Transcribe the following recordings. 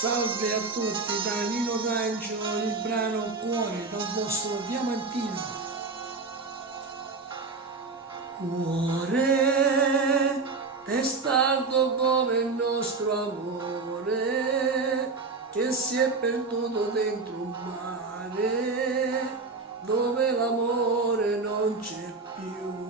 Salve a tutti da Nino D'Angelo, il brano Cuore dal vostro Diamantino. Cuore, è stato come il nostro amore, che si è perduto dentro un mare, dove l'amore non c'è più.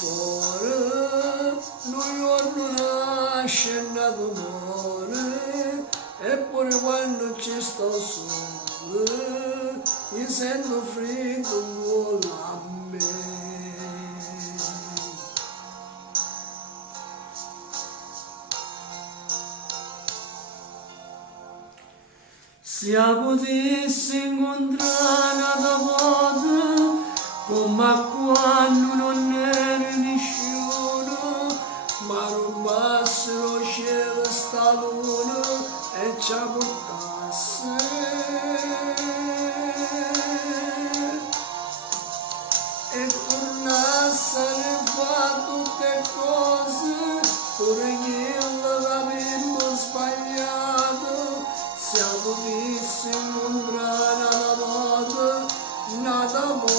Fuori, New York nasce nato muore, eppure quando ci sto sole, mi sento freddo vuole a me. Se potessi incontrare da volta, come quando non era nessuno, ma rubassero cielo sta luna e ci portasse. E tornasse a rifare tutte cose, pure che l'avevamo sbagliato, se potessi incontrare una volta, nata volta.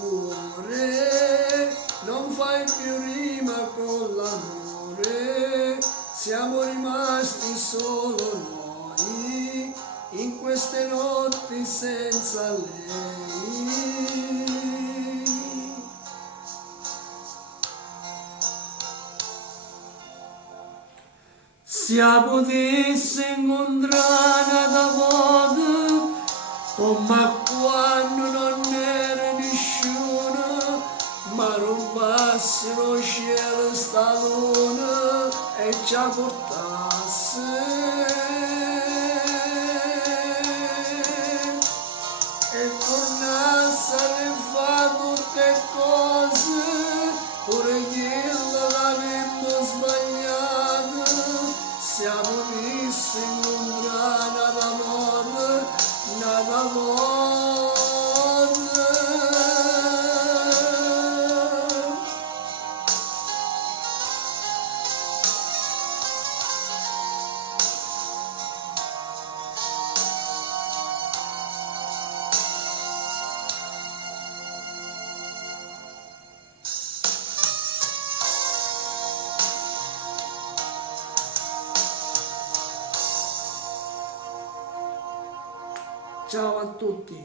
Cuore, non fai più rima con l'amore, siamo rimasti solo noi, in queste notti senza lei. Se potessi incontrare da volta, come quando non era nessuno, ma rubassero cielo sta luna e ci portasse. E tornasse a rifare tutte cose, pure che l'avevamo sbagliato, siamo messi in un grano d'amore, nada more. Ciao a tutti.